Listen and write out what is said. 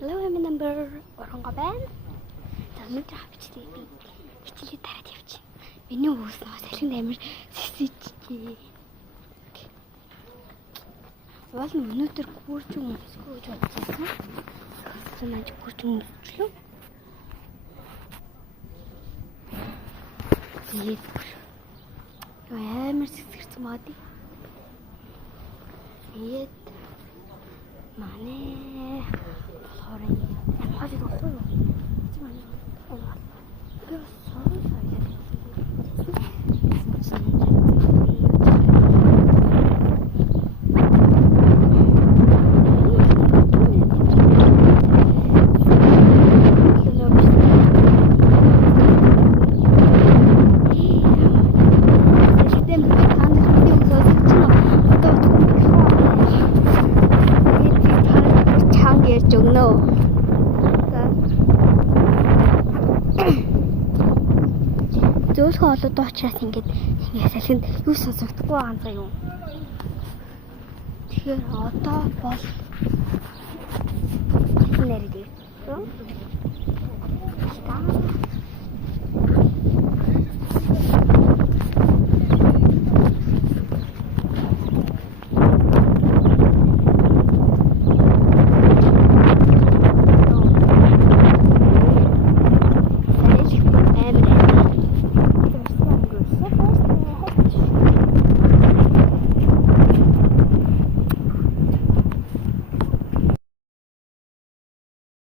Hello, I'm number оронго байна. За өнөөдөр хавчтай би хичээлээ дараад явчих. Миний уус нөө салхинд амир сэсэжээ. Уул нь өнөөдөр гүрж өмсгөө гэж бодсон. Санаач гүрж өмсчлөө. Тэгээд амар сэсгэрсэн баадий. Тэгээд манай болохоор амхаад ихгүй юу? Манай зөөлхөн олоод уучраас ингээд салхинд юу сонсогдохгүй байгаа юм. Тэгэхээр одоо бол нэрээ дий.